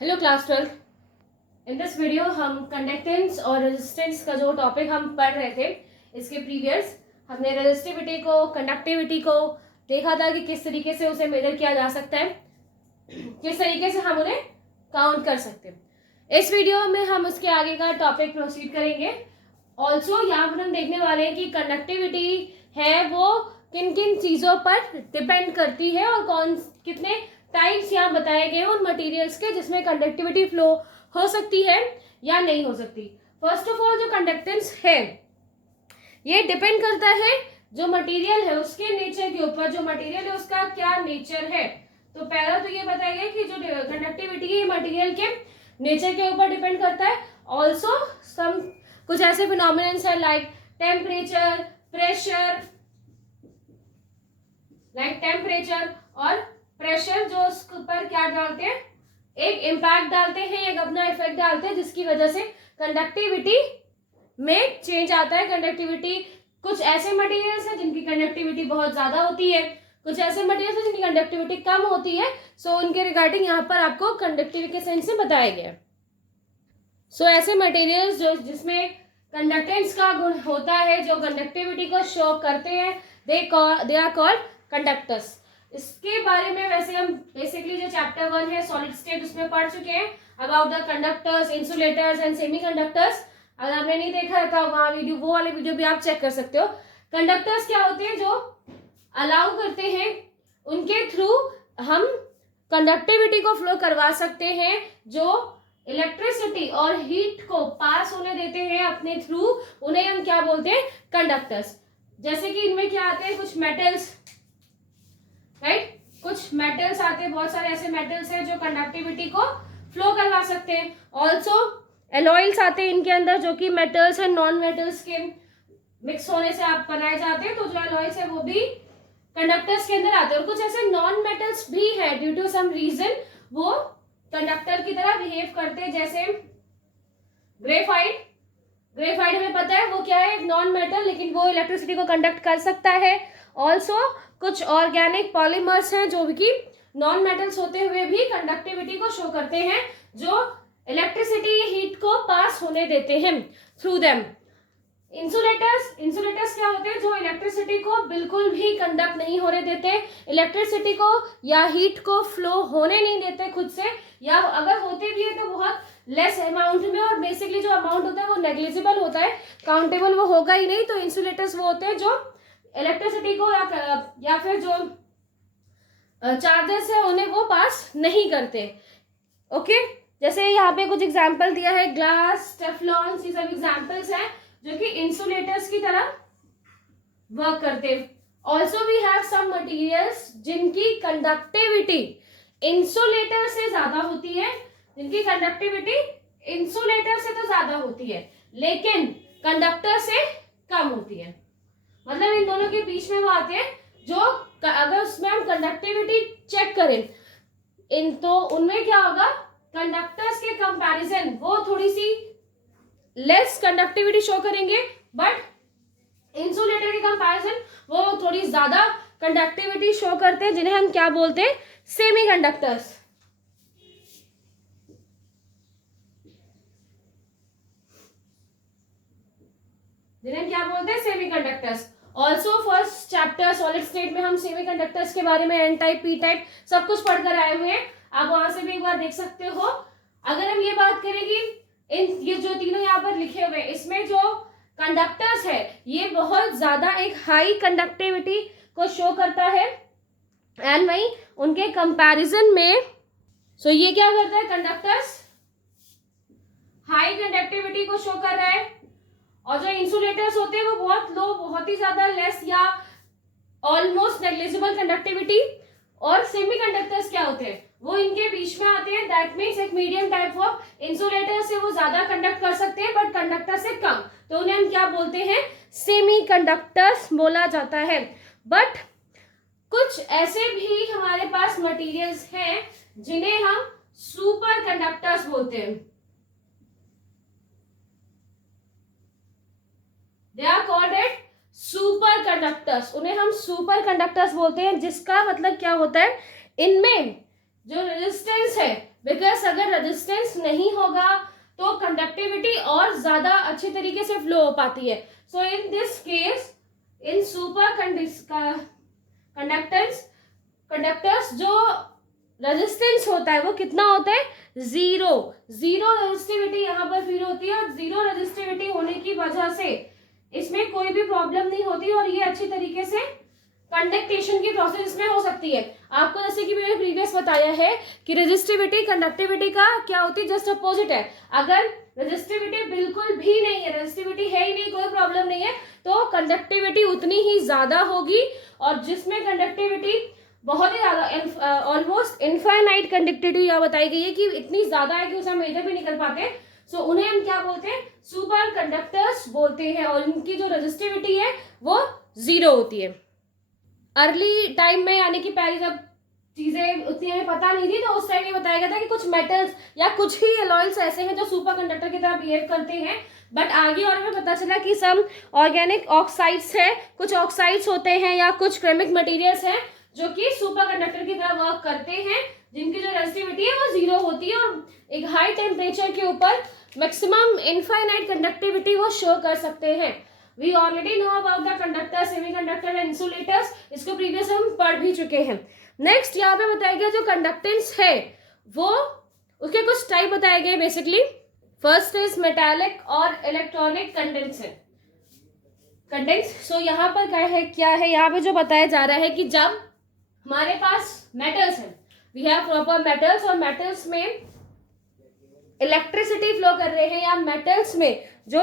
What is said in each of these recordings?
Hello class 12। In this video हम conductance और resistance का जो टॉपिक हम पढ़ रहे थे इसके प्रीवियस हमने रेजिस्टिविटी को कंडक्टिविटी को देखा था कि किस तरीके से उसे मेजर किया जा सकता है, किस तरीके से हम उन्हें काउंट कर सकते हैं। इस वीडियो में हम उसके आगे का टॉपिक प्रोसीड करेंगे। ऑल्सो यहाँ पर हम देखने वाले हैं कि कंडक्टिविटी है वो किन किन चीज़ों पर डिपेंड करती है और कौन कितने टाइप्स यहाँ बताए गए हैं उन मटेरियल्स के जिसमें कंडक्टिविटी फ्लो हो सकती है या नहीं हो सकती। फर्स्ट ऑफ ऑल जो कंडक्टेंस है ये डिपेंड करता है जो मटेरियल है उसके नेचर के ऊपर, जो मटेरियल है उसका क्या नेचर है। तो पहला तो ये बताया गया कि जो कंडक्टिविटी है मटेरियल के नेचर के ऊपर डिपेंड करता है। ऑल्सो सम कुछ ऐसे फिनोमिनन्स है लाइक टेम्परेचर, प्रेशर, और प्रेशर जो उसके ऊपर क्या डालते हैं, एक इम्पैक्ट डालते हैं, एक अपना इफेक्ट डालते हैं जिसकी वजह से कंडक्टिविटी में चेंज आता है। कंडक्टिविटी कुछ ऐसे मटेरियल्स हैं जिनकी कंडक्टिविटी बहुत ज्यादा होती है, कुछ ऐसे मटेरियल्स हैं जिनकी कंडक्टिविटी कम होती है। सो उनके रिगार्डिंग यहाँ पर आपको कंडक्टिविटी के सेंस से बताया गया। सो ऐसे मटेरियल्स जो जिसमें कंडक्टेंस का गुण होता है, जो कंडक्टिविटी को शो करते हैं, दे आर कॉल्ड कंडक्टर्स। इसके बारे में वैसे हम बेसिकली जो चैप्टर 1 है सॉलिड स्टेट उसमें पढ़ चुके हैं about the conductors, insulators and semi conductors. अगर आपने नहीं देखा था वहाँ वीडियो, वो वाले वीडियो भी आप चेक कर सकते हो। कंडक्टर्स क्या होते हैं, जो अलाउ करते हैं, उनके थ्रू हम कंडक्टिविटी को फ्लो करवा सकते हैं, जो इलेक्ट्रिसिटी और हीट को पास होने देते हैं अपने थ्रू, उन्हें हम क्या बोलते हैं, कंडक्टर्स। जैसे कि इनमें क्या आते हैं, कुछ मेटल्स, राइट, कुछ मेटल्स आते हैं, बहुत सारे ऐसे मेटल्स हैं जो कंडक्टिविटी को फ्लो करवा सकते हैं। ऑल्सो एलॉयल्स आते हैं इनके अंदर, जो कि मेटल्स एंड नॉन मेटल्स के मिक्स होने से आप बनाए जाते हैं। तो जो एलॉयल्स है वो भी कंडक्टर्स के अंदर आते हैं। और कुछ ऐसे नॉन मेटल्स भी है, ड्यू टू सम रीजन वो कंडक्टर की तरह बिहेव करते हैं, जैसे ग्रेफाइट। ग्रेफाइट हमें पता है वो क्या है, एक नॉन मेटल, लेकिन वो इलेक्ट्रिसिटी को कंडक्ट कर सकता है। ऑल्सो कुछ ऑर्गेनिक पॉलीमर्स हैं जो कि नॉन मेटल्स होते हुए भी कंडक्टिविटी को शो करते हैं, जो इलेक्ट्रिसिटी हीट को पास होने देते हैं थ्रू देम। इंसुलेटर्स क्या होते हैं, जो इलेक्ट्रिसिटी को बिल्कुल भी कंडक्ट नहीं होने देते, इलेक्ट्रिसिटी को या हीट को फ्लो होने नहीं देते खुद से, या अगर होते भी है तो बहुत लेस अमाउंट में, और बेसिकली जो अमाउंट होता है वो नेग्लिजिबल होता है, काउंटेबल वो होगा ही नहीं। तो इंसुलेटर्स वो होते हैं जो इलेक्ट्रिसिटी को या फिर जो चार्जेस है उन्हें वो पास नहीं करते। ओके, जैसे यहाँ पे कुछ एग्जांपल दिया है, ग्लास, टेफ्लॉन, ये सब एग्जांपल्स हैं जो कि इंसुलेटर्स की तरह वर्क करते हैं। Also we have some materials जिनकी कंडक्टिविटी इंसुलेटर से ज्यादा होती है, जिनकी कंडक्टिविटी इंसुलेटर से तो ज्यादा होती है लेकिन कंडक्टर से कम होती है। मतलब इन दोनों के बीच में वो आते हैं, जो अगर उसमें हम कंडक्टिविटी चेक करें इन, तो उनमें क्या होगा, कंडक्टर्स के कंपैरिजन वो थोड़ी सी लेस कंडक्टिविटी शो करेंगे, बट इंसुलेटर के कंपैरिजन वो थोड़ी ज्यादा कंडक्टिविटी शो करते हैं, जिन्हें हम क्या बोलते हैं, सेमी कंडक्टर्स। जिन्हें क्या बोलते हैं, semi conductors. Also first chapter solid state में हम सेमी कंडक्टर्स के बारे में एन टाइप, पी टाइप सब कुछ पढ़कर आए हुए हैं, आप वहां से भी एक बार देख सकते हो। अगर हम ये बात करें कि ये जो तीनों यहाँ पर लिखे हुए हैं, इसमें जो कंडक्टर्स है ये बहुत ज्यादा एक हाई कंडक्टिविटी को शो करता है, एंड वही उनके कंपैरिजन में सो ये क्या करता है, कंडक्टर्स हाई कंडक्टिविटी को शो कर रहा है, और जो इंसुलेटर्स होते हैं वो बहुत लो, बहुत ही ज्यादा लेस या ऑलमोस्ट नेग्लिजिबल कंडक्टिविटी। और सेमी कंडक्टर्स क्या होते हैं, वो इनके बीच में आते हैं, दैट मीन्स एक मीडियम टाइप ऑफ, इंसुलेटर से वो ज्यादा कंडक्ट कर सकते हैं बट कंडक्टर से कम, तो उन्हें हम क्या बोलते हैं, सेमी कंडक्टर्स बोला जाता है। बट कुछ ऐसे भी हमारे पास मटेरियल्स हैं जिन्हें हम सुपर कंडक्टर्स बोलते हैं। They are called it superconductors, उन्हें हम सुपर कंडक्टर्स बोलते हैं, जिसका मतलब क्या होता है, इनमें जो रेजिस्टेंस है बिकॉज अगर रेजिस्टेंस नहीं होगा तो कंडक्टिविटी और ज्यादा अच्छे तरीके से फ्लो हो पाती है. So in this case in superconductors जो रेजिस्टेंस होता है वो कितना होता है, जीरो रेजिस्टिविटी यहाँ पर फील होती है. और जीरो रेजिस्टिविटी होने की वजह से इसमें कोई भी प्रॉब्लम नहीं होती और ये अच्छी तरीके से कंडक्टेशन की प्रोसेस इसमें हो सकती है. आपको जैसे कि मैंने प्रीवियस बताया है कि रेजिस्टिविटी कंडक्टिविटी का क्या होती है, जस्ट अपोजिट है. अगर रेजिस्टिविटी बिल्कुल भी नहीं है, रेजिस्टिविटी है ही नहीं, कोई प्रॉब्लम नहीं है, तो कंडक्टिविटी उतनी ही ज्यादा होगी. और जिसमें कंडक्टिविटी बहुत ही ज्यादा ऑलमोस्ट इनफाइनाइट कंडक्टिविटी यहाँ बताई गई है कि इतनी ज्यादा है कि उसे हम मेजर भी नहीं कर पाते. सो उन्हें हम क्या बोलते हैं, सुपर कंडक्टर्स बोलते हैं. और इनकी जो रेजिस्टिविटी है वो जीरो होती है. अर्ली टाइम में यानी कि पहले जब चीजें उतनी हमें पता नहीं थी तो उस टाइम ये बताया गया था कि कुछ मेटल्स या कुछ ही एलॉयल्स ऐसे हैं जो सुपर कंडक्टर की तरह बिहेव करते हैं. बट आगे और हमें पता चला कि सम ऑर्गेनिक ऑक्साइड्स है, कुछ ऑक्साइड्स होते हैं या कुछ क्रेमिक मटेरियल्स हैं जो कि सुपर कंडक्टर की तरह वर्क करते हैं, जिनकी जो रेजिस्टिविटी है वो जीरो होती है और एक हाई टेम्परेचर के ऊपर मैक्सिमम इनफाइनाइट कंडक्टिविटी वो शो कर सकते हैं. We already know about the conductor, semiconductor and insulators. इसको प्रीवियस हम पढ़ भी चुके हैं. नेक्स्ट यहाँ पे बताया गया जो कंडक्टेंस है वो उसके कुछ टाइप बताए गए बेसिकली. फर्स्ट इज मेटालिक और इलेक्ट्रॉनिक कंडेंस. सो यहाँ पर क्या है यहाँ पे जो बताया जा रहा है कि जब हमारे पास मेटल्स हैं, वी हैव प्रॉपर मेटल्स, और मेटल्स में इलेक्ट्रिसिटी फ्लो कर रहे हैं या मेटल्स में जो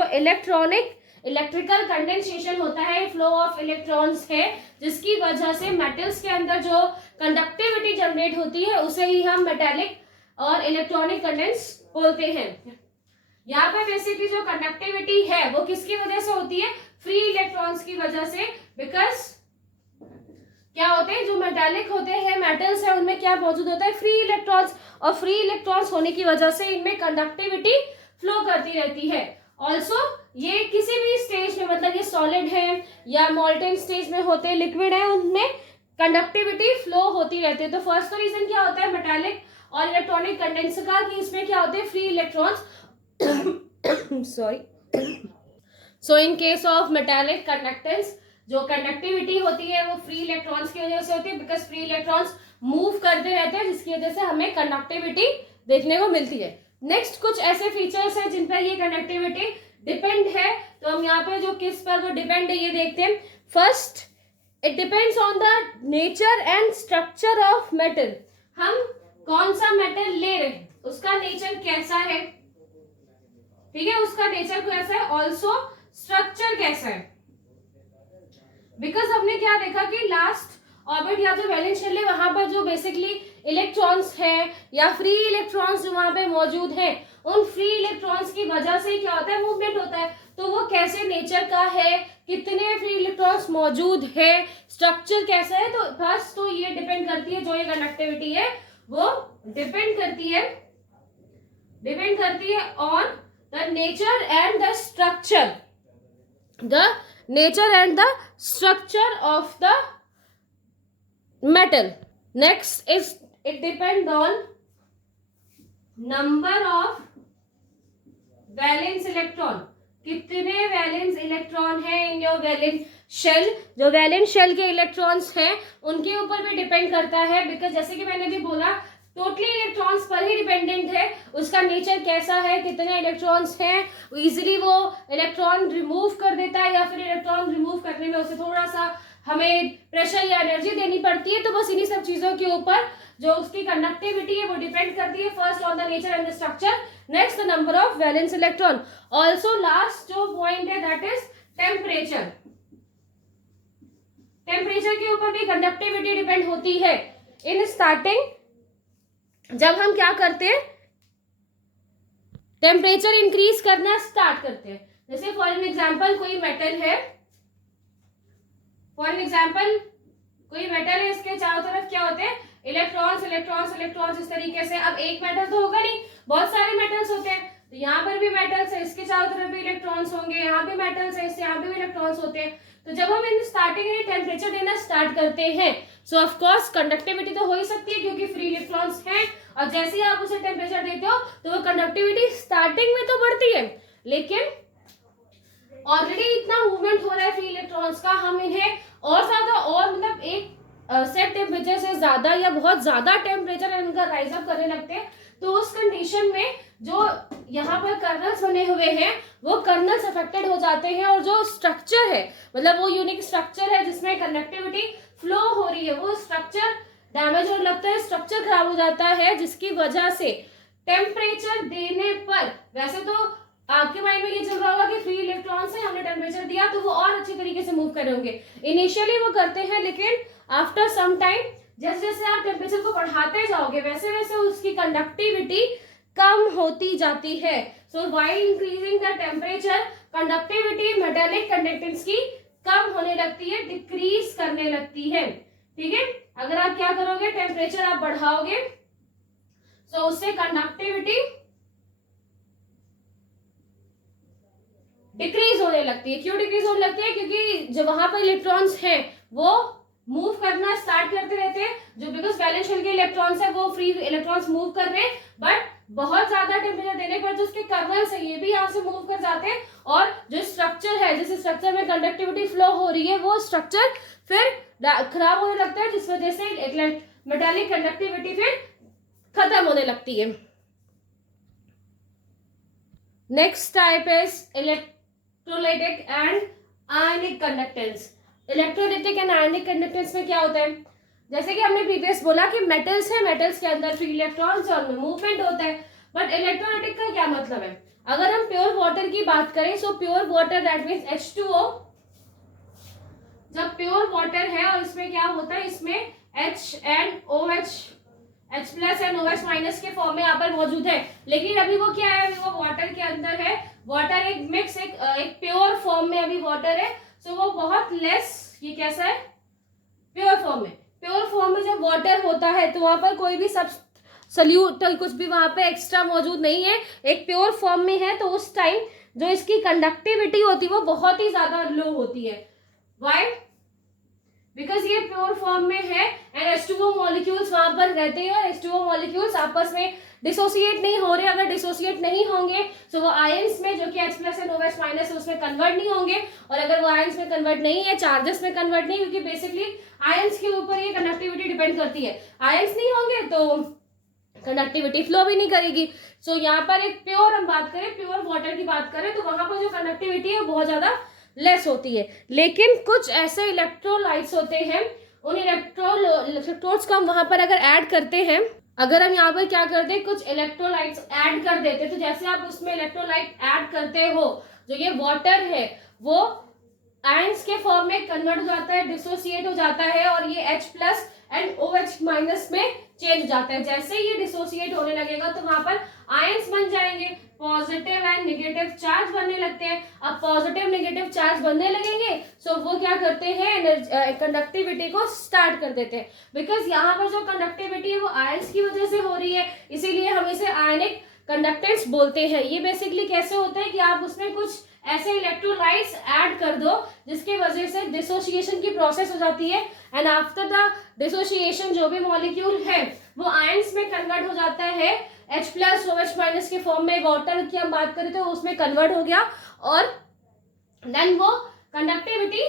इलेक्ट्रिकल कंडेंसेशन होता है, फ्लो ऑफ इलेक्ट्रॉन्स है, जिसकी वजह से मेटल्स के अंदर जो कंडक्टिविटी जनरेट होती है उसे ही हम मेटालिक और इलेक्ट्रॉनिक कंडेंस बोलते हैं. यहाँ पे बेसिकली जो कंडक्टिविटी है वो किसकी वजह से होती है, फ्री इलेक्ट्रॉन्स की वजह से. बिकॉज क्या होते हैं, जो मेटालिक होते हैं, मेटल्स है, उनमें क्या मौजूद होता है, फ्री इलेक्ट्रॉन्स. और फ्री इलेक्ट्रॉन्स होने की वजह से इनमें कंडक्टिविटी फ्लो करती रहती है. ऑल्सो ये किसी भी स्टेज में, मतलब ये सॉलिड है या मॉल्टेन स्टेज में होते हैं, लिक्विड है, उनमें कंडक्टिविटी फ्लो होती रहती है. तो फर्स्ट तो रीजन क्या होता है मेटालिक और इलेक्ट्रॉनिक कंडेंसर का, कि इसमें क्या होते हैं, free electrons. Sorry. So in case of metallic conductance जो कंडक्टिविटी होती है वो फ्री इलेक्ट्रॉन्स की वजह से होती है. बिकॉज फ्री इलेक्ट्रॉन्स मूव करते रहते हैं, जिसकी वजह से हमें कंडक्टिविटी देखने को मिलती है. नेक्स्ट कुछ ऐसे फीचर्स हैं जिन पर ये कंडक्टिविटी डिपेंड है. तो हम यहाँ पे जो किस पर वो डिपेंड है ये देखते हैं. First, it depends on the nature and structure of metal. हम कौन सा मेटल ले रहे हैं, उसका नेचर कैसा है, ठीक है, उसका नेचर कैसा है, ऑल्सो स्ट्रक्चर कैसा है. बिकॉज हमने क्या देखा कि लास्ट ऑर्बिट या जो वैलेंस शेल है वहां पर जो बेसिकली इलेक्ट्रॉन्स है या फ्री इलेक्ट्रॉन्स जो वहां पे मौजूद है, उन फ्री इलेक्ट्रॉन्स की वजह से क्या होता है, मूवमेंट होता है. तो वो कैसे नेचर का है, कितने फ्री इलेक्ट्रॉन्स मौजूद है, स्ट्रक्चर कैसा है. तो फर्स्ट तो ये डिपेंड करती है, जो ये कंडक्टिविटी है वो डिपेंड करती है on the nature and the structure, of the metal. Next is it depends on number of valence electron. कितने वैलेंस इलेक्ट्रॉन है इन योर वैलेंस शेल. जो वैलेंस शेल के इलेक्ट्रॉन्स हैं उनके ऊपर भी डिपेंड करता है. बिकॉज जैसे कि मैंने भी बोला, टोटली इलेक्ट्रॉन्स पर ही डिपेंडेंट है, उसका नेचर कैसा है, कितने इलेक्ट्रॉन्स हैं. इजीली वो इलेक्ट्रॉन रिमूव कर देता है या फिर इलेक्ट्रॉन रिमूव करने में उसे थोड़ा सा हमें प्रेशर या एनर्जी देनी पड़ती है. तो बस इन्हीं सब चीजों के ऊपर जो उसकी कंडक्टिविटी है वो डिपेंड करती है. First on the nature and the structure, next the number of valence electron. Also last जो पॉइंट है दैट इज टेम्परेचर. टेम्परेचर के ऊपर भी कंडक्टिविटी डिपेंड होती है. इन स्टार्टिंग जब हम क्या करते हैं, टेम्परेचर इंक्रीज करना स्टार्ट करते हैं. जैसे फॉर एन एग्जाम्पल कोई मेटल है, इसके चारों तरफ क्या होते हैं, इलेक्ट्रॉन्स इस तरीके से. अब एक मेटल तो होगा नहीं, बहुत सारे मेटल्स होते हैं. तो यहाँ पर भी मेटल्स है, इसके चारों तरफ भी इलेक्ट्रॉन्स होंगे, यहाँ भी मेटल्स है, इससे यहाँ भी इलेक्ट्रॉन्स होते हैं. तो जब हम इन स्टार्टिंग में टेम्परेचर देना स्टार्ट करते हैं, सो ऑफ कोर्स कंडक्टिविटी तो हो ही सकती है क्योंकि फ्री इलेक्ट्रॉन्स हैं, और जैसे ही आप उसे टेम्परेचर देते हो तो वो कंडक्टिविटी स्टार्टिंग में तो बढ़ती है, लेकिन ऑलरेडी इतना मूवमेंट हो रहा है फ्री इलेक्ट्रॉन्स का, हम इन्हें और ज्यादा और मतलब एक सेट टेम्परेचर से ज्यादा या बहुत ज्यादा टेम्परेचर इनका राइज अप करने लगते हैं, तो उस कंडीशन में जो यहाँ पर कर्नल्स बने हुए हैं वो कर्नल्स अफेक्टेड हो जाते हैं, और जो स्ट्रक्चर है मतलब वो यूनिक स्ट्रक्चर है जिसमें कंडक्टिविटी फ्लो हो रही है वो स्ट्रक्चर डैमेज होने लगता है, स्ट्रक्चर खराब हो जाता है, जिसकी वजह से टेम्परेचर देने पर, वैसे तो आपके माइंड में ये चल रहा होगा कि फ्री इलेक्ट्रॉन्स है, हमने टेम्परेचर दिया तो वो और अच्छे तरीके से मूव करेंगे, इनिशियली वो करते हैं, लेकिन आफ्टर सम टाइम जैसे जैसे आप टेम्परेचर को बढ़ाते जाओगे वैसे वैसे उसकी कंडक्टिविटी कम होती जाती है। सो while increasing the temperature conductivity metallic conductance की कम होने लगती है, डिक्रीज करने लगती है। ठीक है, अगर आप क्या करोगे, टेम्परेचर आप बढ़ाओगे तो उससे कंडक्टिविटी डिक्रीज होने लगती है। क्यों डिक्रीज होने लगती है? क्योंकि जो वहां पर इलेक्ट्रॉन्स हैं वो मूव करना स्टार्ट करते रहते हैं, जो बिकॉज वैलेंस शेल के इलेक्ट्रॉन्स है वो फ्री इलेक्ट्रॉन्स मूव कर रहे हैं, बट बहुत ज्यादा टेम्परेचर देने पर जो उसके कर्नल्स है ये भी यहाँ से मूव कर जाते हैं, और जो स्ट्रक्चर है जिस स्ट्रक्चर में कंडक्टिविटी फ्लो हो रही है वो स्ट्रक्चर फिर खराब होने लगता है, जिस वजह से मेटालिक कंडक्टिविटी फिर खत्म होने लगती है। Next type is electrolytic and ionic conductance. Electrolytic and ionic conductance में क्या होता है, जैसे कि हमने प्रीवियस बोला कि मेटल्स है, मेटल्स के अंदर फ्री इलेक्ट्रॉन्स और मूवमेंट होता है, बट इलेक्ट्रोलाइटिक का क्या मतलब है? अगर हम प्योर वाटर की बात करें, so pure water that means H2O, जब प्योर वाटर है और इसमें क्या होता है, इसमें H and OH, H plus and OH minus के फॉर्म में यहाँ पर मौजूद है, लेकिन अभी वो क्या है, अभी वो वाटर के अंदर है, वाटर एक मिक्स एक प्योर फॉर्म में अभी वाटर है, सो वो बहुत लेस, ये कैसा है, प्योर फॉर्म में। प्योर फॉर्म में जब वाटर होता है तो वहां पर कोई भी सब सल्यूट कुछ भी वहां पे एक्स्ट्रा मौजूद नहीं है, एक प्योर फॉर्म में है, तो उस टाइम जो इसकी कंडक्टिविटी होती है वो बहुत ही ज्यादा लो होती है। व्हाई? बिकॉज ये प्योर फॉर्म में है एंड H2O मॉलिक्यूल्स वहां पर रहते हैं, और H2O मॉलिक्यूल्स आपस में डिसोसिएट नहीं हो रहे, अगर डिसोसिएट नहीं होंगे तो वो आयंस में, जो कि H plus and OH minus है, उसमें कन्वर्ट नहीं होंगे, और अगर वो आयंस में कन्वर्ट नहीं है, चार्जेस में कन्वर्ट नहीं, क्योंकि बेसिकली आयंस के ऊपर ये कंडक्टिविटी डिपेंड करती है, आयंस नहीं होंगे तो कंडक्टिविटी फ्लो भी नहीं करेगी। सो यहाँ पर एक प्योर हम बात करें, प्योर वाटर की बात करें, तो वहां पर जो कंडक्टिविटी है बहुत ज्यादा लेस होती है, लेकिन कुछ ऐसे इलेक्ट्रोलाइट्स होते हैं, उन इलेक्ट्रोड्स को हम वहां पर अगर ऐड करते हैं, अगर हम यहाँ पर क्या करते हैं, कुछ इलेक्ट्रोलाइट्स ऐड कर देते हैं, तो जैसे आप उसमें इलेक्ट्रोलाइट ऐड करते हो, जो ये वाटर है वो आयंस के फॉर्म में कन्वर्ट हो जाता है, डिसोसिएट हो जाता है, और ये H plus and OH minus में चेंज हो जाता है। जैसे ये डिसोसिएट होने लगेगा तो वहां पर आयंस बन जाएंगे, पॉजिटिव एंड नेगेटिव चार्ज बनने लगते हैं। अब पॉजिटिव नेगेटिव चार्ज बनने लगेंगे, सो वो क्या करते हैं, कंडक्टिविटी को स्टार्ट कर देते हैं, बिकॉज यहाँ पर जो कंडक्टिविटी है वो आयंस की वजह से हो रही है, इसीलिए हम इसे आयनिक कंडक्टेंस बोलते हैं। ये बेसिकली कैसे होता है कि आप उसमें कुछ ऐसे इलेक्ट्रोलाइट्स ऐड कर दो जिसके वजह से डिसोसिएशन की प्रोसेस हो जाती है, एंड आफ्टर द डिसोसिएशन जो भी मॉलिक्यूल है वो आयंस में कन्वर्ट हो जाता है, H प्लस OH माइनस के फॉर्म में, वाटर की हम बात करें तो उसमें कन्वर्ट हो गया, और देन वो कंडक्टिविटी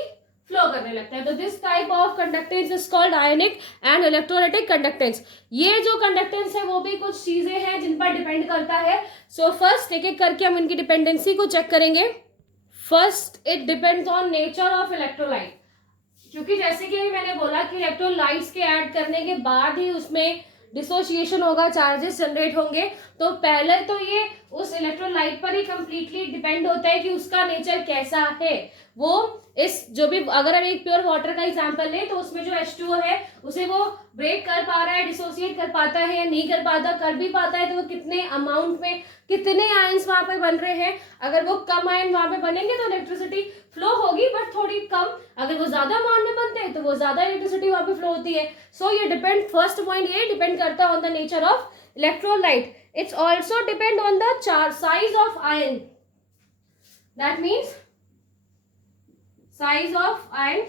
फ्लो करने लगता है। तो this type of conductance is called ionic and electrolytic conductance. ये जो कंडक्टेंस है वो भी कुछ चीजें हैं जिन पर डिपेंड करता है। सो फर्स्ट एक एक करके हम इनकी डिपेंडेंसी को चेक करेंगे। First, it depends on nature of electrolyte, क्योंकि जैसे कि मैंने बोला कि इलेक्ट्रोलाइट्स के ऐड करने के बाद ही उसमें डिसोसिएशन होगा, चार्जेस जनरेट होंगे, तो पहले तो ये उस इलेक्ट्रोलाइट पर ही कंप्लीटली डिपेंड होता है कि उसका नेचर कैसा है। वो इस जो भी, अगर हम एक प्योर वाटर का एग्जांपल लें तो उसमें जो H2O है उसे वो ब्रेक कर पा रहा है, डिसोसिएट कर पाता है या नहीं कर पाता, कर भी पाता है तो वो कितने अमाउंट में कितने आयंस वहां पे बन रहे हैं। अगर वो कम आयन वहां पे बनेंगे तो इलेक्ट्रिसिटी फ्लो होगी बट थोड़ी कम, अगर वो ज्यादा अमाउंट में बनते हैं तो वो ज्यादा इलेक्ट्रिसिटी वहां पे फ्लो होती है। सो ये डिपेंड, फर्स्ट पॉइंट ये डिपेंड करता है on the nature of electrolyte. It's also depend on the size of ion, that means size of ion,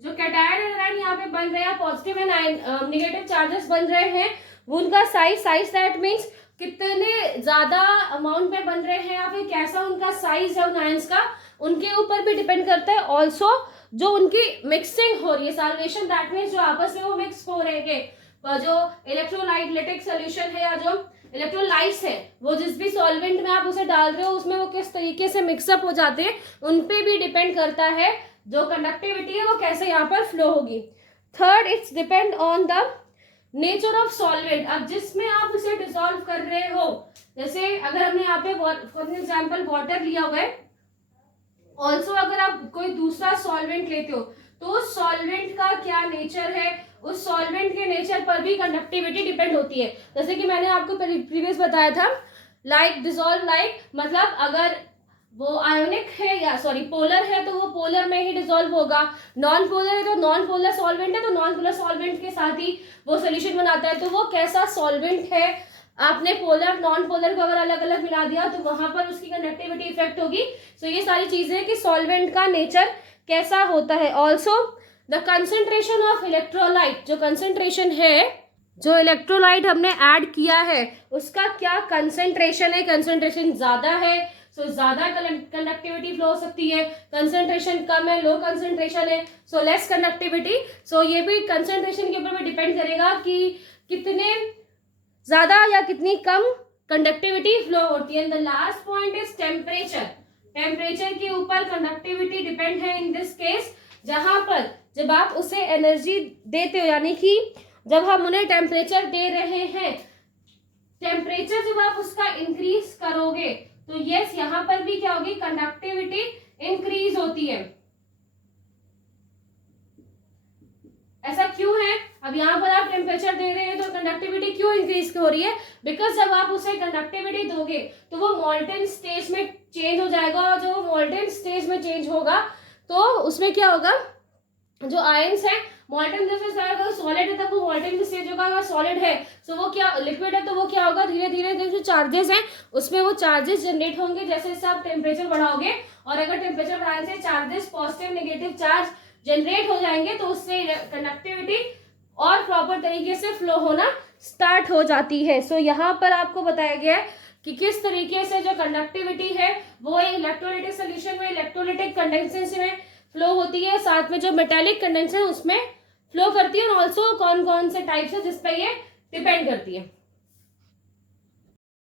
जो कैटायन एनायन यहाँ पे बन रहे हैं, पॉजिटिव एंड नेगेटिव चार्जेस बन रहे हैं, वो उनका साइज दैट मीन्स कितने ज्यादा अमाउंट में बन रहे हैं या फिर कैसा उनका साइज है उन आयंस का, उनके ऊपर भी डिपेंड करता है। ऑल्सो जो उनकी मिक्सिंग हो रही है, सॉल्वेशन दैट मीन्स जो आपस में वो मिक्स हो रहे हैं, जो इलेक्ट्रोलाइट लिटिक सोल्यूशन है या जो इलेक्ट्रोलाइट्स है, वो जिस भी सॉल्वेंट में आप उसे डाल रहे हो उसमें वो किस तरीके से मिक्सअप हो जाते हैं, उन पे भी डिपेंड करता है जो कंडक्टिविटी है वो कैसे यहाँ पर फ्लो होगी। Third, it's depend on the nature of solvent. अब जिसमें आप उसे डिसॉल्व कर रहे हो, जैसे अगर हमने यहाँ पे फॉर एग्जाम्पल वाटर लिया हुआ है, ऑल्सो अगर आप कोई दूसरा सॉल्वेंट लेते हो तो उस सॉल्वेंट का क्या नेचर है, उस सॉल्वेंट के नेचर पर भी कंडक्टिविटी डिपेंड होती है। जैसे कि मैंने आपको प्रीवियस बताया था, लाइक डिसॉल्व लाइक, मतलब अगर वो आयोनिक है या सॉरी पोलर है तो वो पोलर में ही डिसॉल्व होगा, नॉन पोलर है तो नॉन पोलर सॉल्वेंट है तो नॉन पोलर सॉल्वेंट के साथ ही वो सोल्यूशन बनाता है। तो वो कैसा सॉल्वेंट है, आपने पोलर नॉन पोलर को अगर अलग अलग मिला दिया तो वहां पर उसकी कंडक्टिविटी इफेक्ट होगी। सो ये सारी चीजें कि सॉल्वेंट का नेचर कैसा होता है। Also the concentration of electrolyte, जो कंसेंट्रेशन है, जो इलेक्ट्रोलाइट हमने ऐड किया है उसका क्या कंसेंट्रेशन है, कंसेंट्रेशन ज्यादा है सो ज्यादा कंडक्टिविटी फ्लो हो सकती है, कंसेंट्रेशन कम है, लो कंसेंट्रेशन है सो लेस कंडक्टिविटी। सो ये भी कंसेंट्रेशन के ऊपर भी डिपेंड करेगा कि कितने ज्यादा या कितनी कम कंडक्टिविटी फ्लो होती है। The last point is temperature. Temperature के ऊपर कंडक्टिविटी डिपेंड है इन दिस केस, जहां पर जब आप उसे एनर्जी देते हो, यानी कि जब हम उन्हें टेम्परेचर दे रहे हैं, टेम्परेचर जब आप उसका इंक्रीज करोगे तो यस यहां पर भी क्या होगी, कंडक्टिविटी इंक्रीज होती है। ऐसा क्यों है, अब यहाँ पर आप टेम्परेचर दे रहे हैं तो कंडक्टिविटी क्यों इंक्रीज हो रही है, बिकॉज जब आप उसे कंडक्टिविटी दोगे तो वो मॉल्टन स्टेज में चेंज हो जाएगा, और जो मॉल्टन स्टेज में चेंज होगा तो उसमें क्या होगा, जो आयंस है मॉल्टन जैसे सॉलिड है तब वो मॉल्टन की स्टेज होगा, अगर सॉलिड है तो वो क्या लिक्विड है तो वो क्या होगा, धीरे धीरे जो चार्जेस हैं उसमें वो चार्जेस जनरेट होंगे जैसे जैसे आप टेम्परेचर बढ़ाओगे, और अगर टेम्परेचर बढ़ाने से charges positive negative charge generate हो जाएंगे तो उससे कंडक्टिविटी और प्रॉपर तरीके से फ्लो होना स्टार्ट हो जाती है। सो यहाँ पर आपको बताया गया है कि किस तरीके से जो कंडक्टिविटी है वो इलेक्ट्रोलाइटिक सोल्यूशन में इलेक्ट्रोलाइटिक कंडेंसेशन में फ्लो होती है, साथ में जो मेटालिक कंडेंसर उसमें फ्लो करती है, और ऑल्सो कौन कौन से टाइप्स है जिस पे ये डिपेंड करती है।